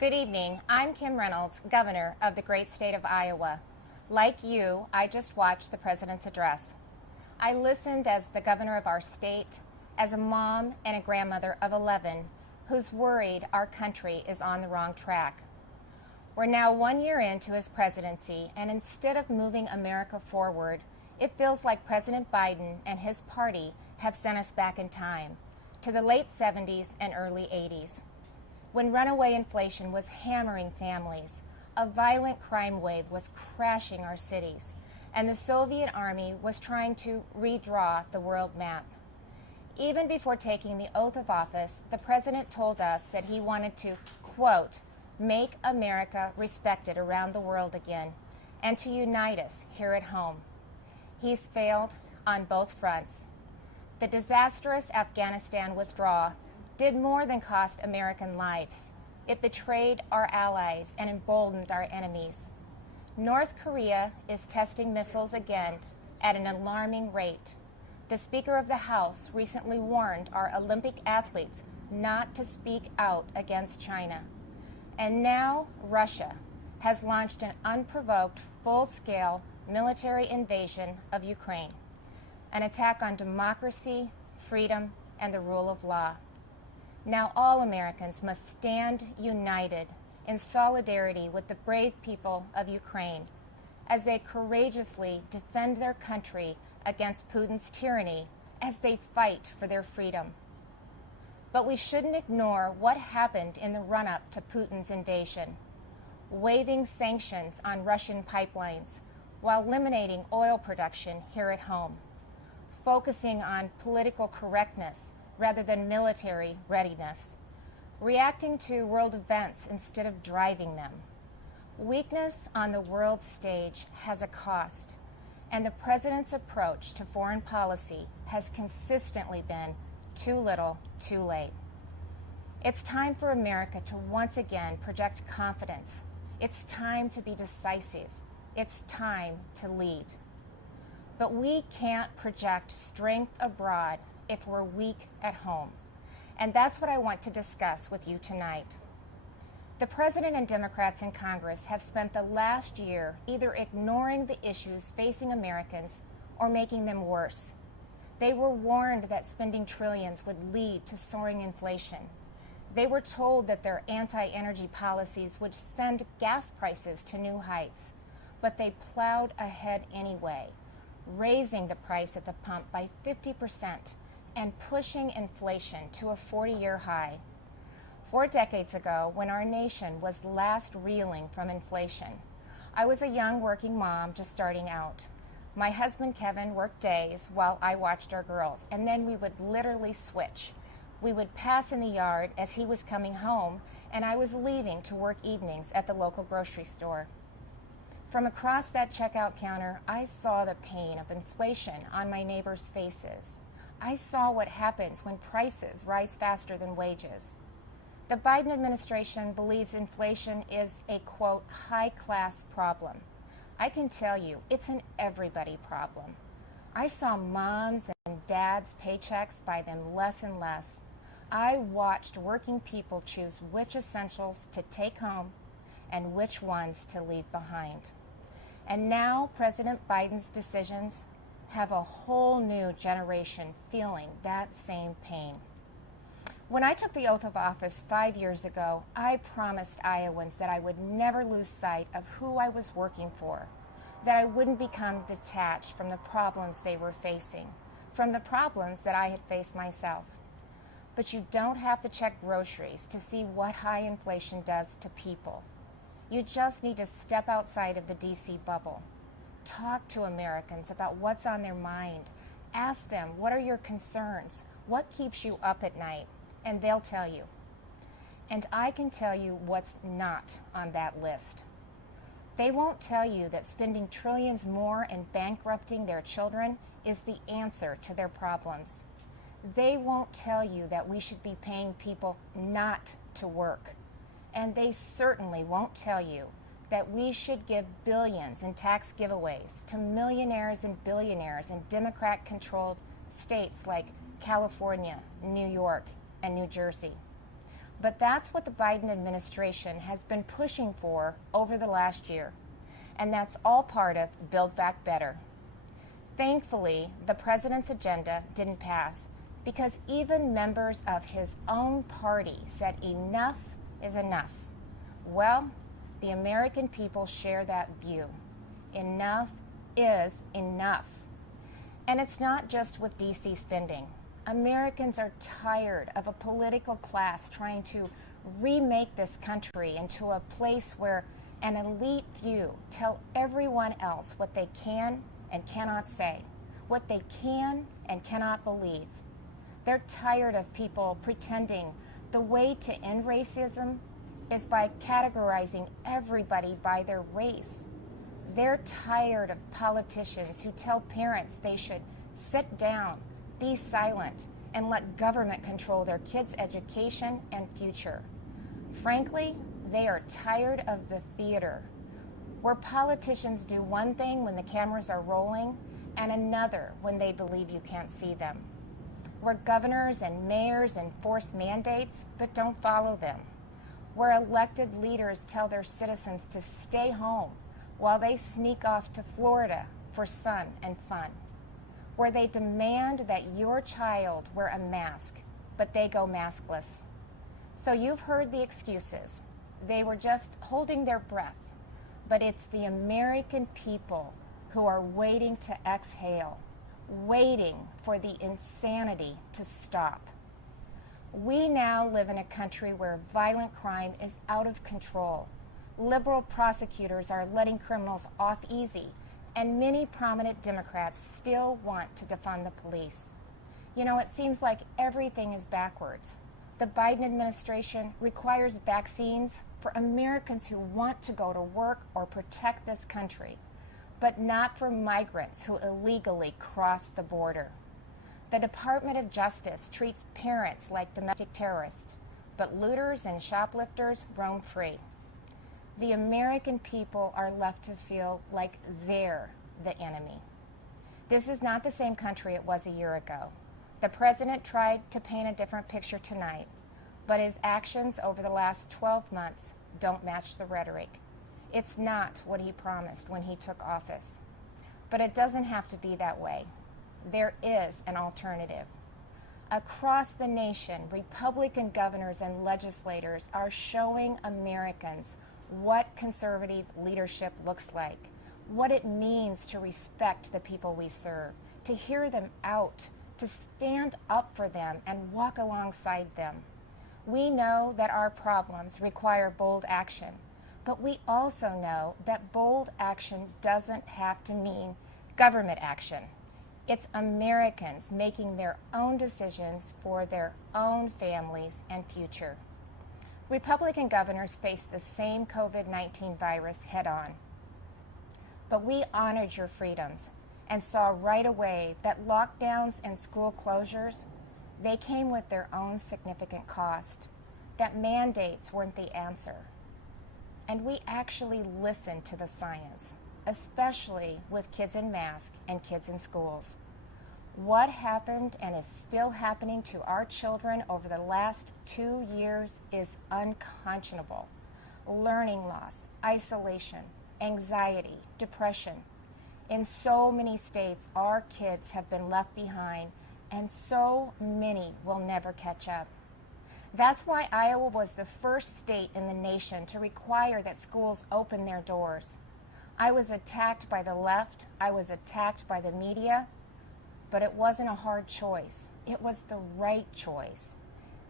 Good evening. I'm Kim Reynolds, Governor of the great state of Iowa. Like you, I just watched the President's address. I listened as the governor of our state, as a mom and a grandmother of 11 who's worried our country is on the wrong track. We're now 1 year into his presidency, and instead of moving America forward, it feels like President Biden and his party have sent us back in time to the late 70s and early 80s. When runaway inflation was hammering families, a violent crime wave was crashing our cities, and the Soviet Army was trying to redraw the world map. Even before taking the oath of office, the president told us that he wanted to, quote, make America respected around the world again, and to unite us here at home. He's failed on both fronts. The disastrous Afghanistan withdrawal did more than cost American lives. It betrayed our allies and emboldened our enemies. North Korea is testing missiles again at an alarming rate. The Speaker of the House recently warned our Olympic athletes not to speak out against China. And now Russia has launched an unprovoked, full-scale military invasion of Ukraine, an attack on democracy, freedom, and the rule of law. Now all Americans must stand united in solidarity with the brave people of Ukraine as they courageously defend their country against Putin's tyranny as they fight for their freedom. But we shouldn't ignore what happened in the run-up to Putin's invasion, waiving sanctions on Russian pipelines while eliminating oil production here at home, focusing on political correctness rather than military readiness, reacting to world events instead of driving them. Weakness on the world stage has a cost, and the president's approach to foreign policy has consistently been too little, too late. It's time for America to once again project confidence. It's time to be decisive. It's time to lead. But we can't project strength abroad if we're weak at home. And that's what I want to discuss with you tonight. The President and Democrats in Congress have spent the last year either ignoring the issues facing Americans or making them worse. They were warned that spending trillions would lead to soaring inflation. They were told that their anti-energy policies would send gas prices to new heights, but they plowed ahead anyway, raising the price at the pump by 50%. And pushing inflation to a 40-year high. 4 decades ago, when our nation was last reeling from inflation, I was a young working mom just starting out. My husband Kevin worked days while I watched our girls, and then we would literally switch. We would pass in the yard as he was coming home, and I was leaving to work evenings at the local grocery store. From across that checkout counter, I saw the pain of inflation on my neighbors' faces. I saw what happens when prices rise faster than wages. The Biden administration believes inflation is a, quote, high-class problem. I can tell you, it's an everybody problem. I saw moms and dads' paychecks buy them less and less. I watched working people choose which essentials to take home and which ones to leave behind. And now President Biden's decisions have a whole new generation feeling that same pain. When I took the oath of office 5 years ago, I promised Iowans that I would never lose sight of who I was working for, that I wouldn't become detached from the problems they were facing, from the problems that I had faced myself. But you don't have to check groceries to see what high inflation does to people. You just need to step outside of the D.C. bubble. Talk to Americans about what's on their mind. Ask them, what are your concerns? What keeps you up at night? And they'll tell you. And I can tell you what's not on that list. They won't tell you that spending trillions more and bankrupting their children is the answer to their problems. They won't tell you that we should be paying people not to work. And they certainly won't tell you that we should give billions in tax giveaways to millionaires and billionaires in Democrat-controlled states like California, New York, and New Jersey. But that's what the Biden administration has been pushing for over the last year. And that's all part of Build Back Better. Thankfully, the president's agenda didn't pass because even members of his own party said enough is enough. Well, the American people share that view. Enough is enough. And it's not just with D.C. spending. Americans are tired of a political class trying to remake this country into a place where an elite few tell everyone else what they can and cannot say, what they can and cannot believe. They're tired of people pretending the way to end racism is by categorizing everybody by their race. They're tired of politicians who tell parents they should sit down, be silent, and let government control their kids' education and future. Frankly, they are tired of the theater, where politicians do one thing when the cameras are rolling and another when they believe you can't see them. Where governors and mayors enforce mandates but don't follow them. Where elected leaders tell their citizens to stay home while they sneak off to Florida for sun and fun. Where they demand that your child wear a mask, but they go maskless. So you've heard the excuses. They were just holding their breath. But it's the American people who are waiting to exhale, waiting for the insanity to stop. We now live in a country where violent crime is out of control. Liberal prosecutors are letting criminals off easy, and many prominent Democrats still want to defund the police. You know, it seems like everything is backwards. The Biden administration requires vaccines for Americans who want to go to work or protect this country, but not for migrants who illegally cross the border. The Department of Justice treats parents like domestic terrorists, but looters and shoplifters roam free. The American people are left to feel like they're the enemy. This is not the same country it was a year ago. The president tried to paint a different picture tonight, but his actions over the last 12 months don't match the rhetoric. It's not what he promised when he took office. But it doesn't have to be that way. There is an alternative. Across the nation, Republican governors and legislators are showing Americans what conservative leadership looks like, what it means to respect the people we serve, to hear them out, to stand up for them and walk alongside them. We know that our problems require bold action, but we also know that bold action doesn't have to mean government action. It's Americans making their own decisions for their own families and future. Republican governors face the same COVID-19 virus head-on. But we honored your freedoms and saw right away that lockdowns and school closures, they came with their own significant cost, that mandates weren't the answer. And we actually listened to the science, especially with kids in masks and kids in schools. What happened and is still happening to our children over the last 2 years is unconscionable. Learning loss, isolation, anxiety, depression. In so many states, our kids have been left behind, and so many will never catch up. That's why Iowa was the first state in the nation to require that schools open their doors. I was attacked by the left, I was attacked by the media, but it wasn't a hard choice. It was the right choice.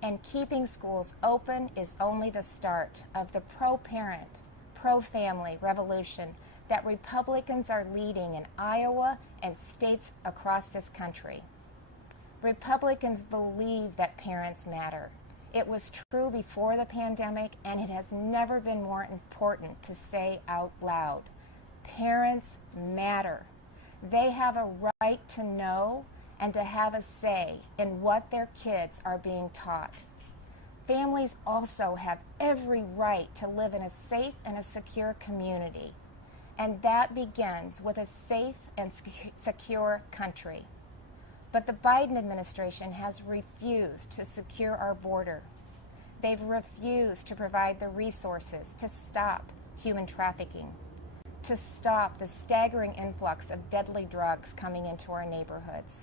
And keeping schools open is only the start of the pro-parent, pro-family revolution that Republicans are leading in Iowa and states across this country. Republicans believe that parents matter. It was true before the pandemic, and it has never been more important to say out loud. Parents matter. They have a right to know and to have a say in what their kids are being taught. Families also have every right to live in a safe and a secure community, and that begins with a safe and secure country. But the Biden administration has refused to secure our border. They've refused to provide the resources to stop human trafficking, to stop the staggering influx of deadly drugs coming into our neighborhoods.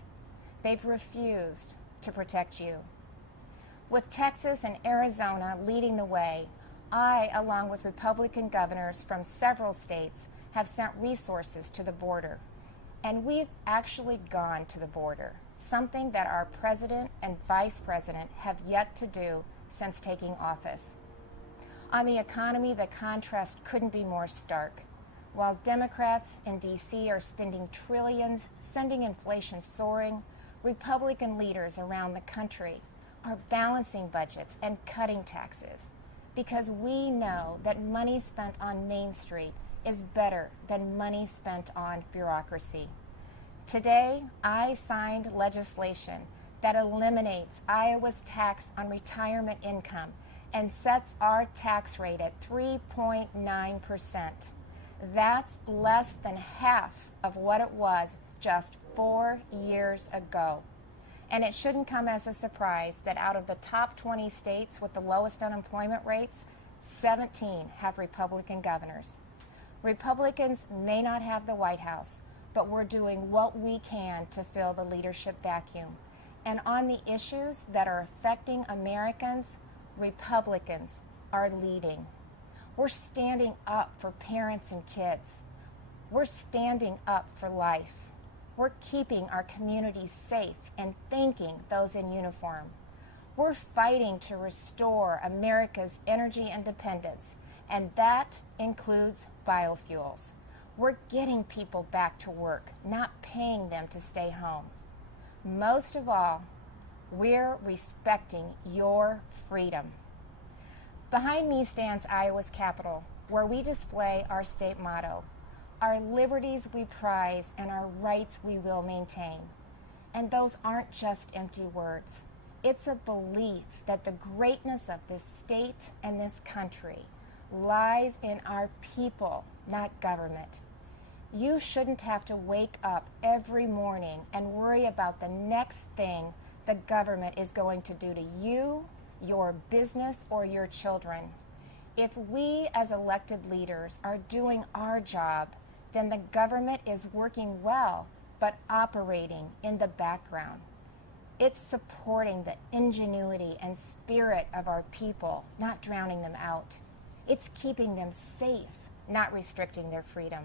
They've refused to protect you. With Texas and Arizona leading the way, I, along with Republican governors from several states, have sent resources to the border. And we've actually gone to the border, something that our president and vice president have yet to do since taking office. On the economy, the contrast couldn't be more stark. While Democrats in D.C. are spending trillions, sending inflation soaring, Republican leaders around the country are balancing budgets and cutting taxes because we know that money spent on Main Street is better than money spent on bureaucracy. Today, I signed legislation that eliminates Iowa's tax on retirement income and sets our tax rate at 3.9%. That's less than half of what it was just 4 years ago. And it shouldn't come as a surprise that out of the top 20 states with the lowest unemployment rates, 17 have Republican governors. Republicans may not have the White House, but we're doing what we can to fill the leadership vacuum. And on the issues that are affecting Americans, Republicans are leading. We're standing up for parents and kids. We're standing up for life. We're keeping our communities safe and thanking those in uniform. We're fighting to restore America's energy independence, and that includes biofuels. We're getting people back to work, not paying them to stay home. Most of all, we're respecting your freedom. Behind me stands Iowa's Capitol, where we display our state motto, our liberties we prize and our rights we will maintain. And those aren't just empty words. It's a belief that the greatness of this state and this country lies in our people, not government. You shouldn't have to wake up every morning and worry about the next thing the government is going to do to you, your business, or your children. If we as elected leaders are doing our job, then the government is working well, but operating in the background. It's supporting the ingenuity and spirit of our people, not drowning them out. It's keeping them safe, not restricting their freedom.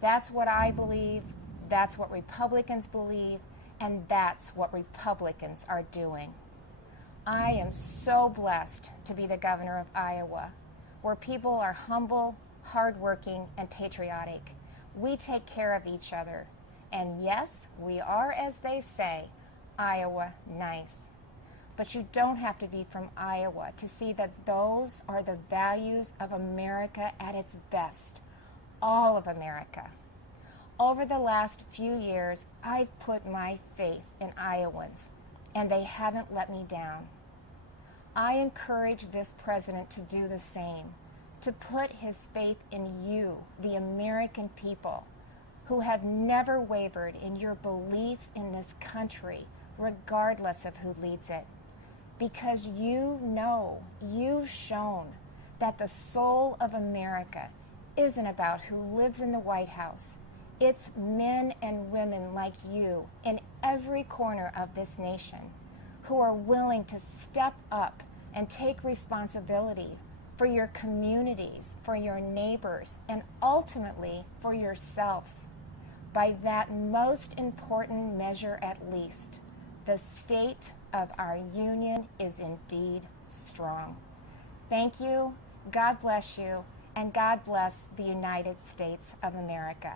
That's what I believe, that's what Republicans believe, and that's what Republicans are doing. I am so blessed to be the governor of Iowa, where people are humble, hardworking, and patriotic. We take care of each other. And yes, we are, as they say, Iowa nice. But you don't have to be from Iowa to see that those are the values of America at its best. All of America. Over the last few years, I've put my faith in Iowans, and they haven't let me down. I encourage this president to do the same, to put his faith in you, the American people, who have never wavered in your belief in this country, regardless of who leads it. Because you know, you've shown that the soul of America isn't about who lives in the White House. It's men and women like you in every corner of this nation who are willing to step up and take responsibility for your communities, for your neighbors, and ultimately for yourselves. By that most important measure at least, the state of our union is indeed strong. Thank you, God bless you, and God bless the United States of America.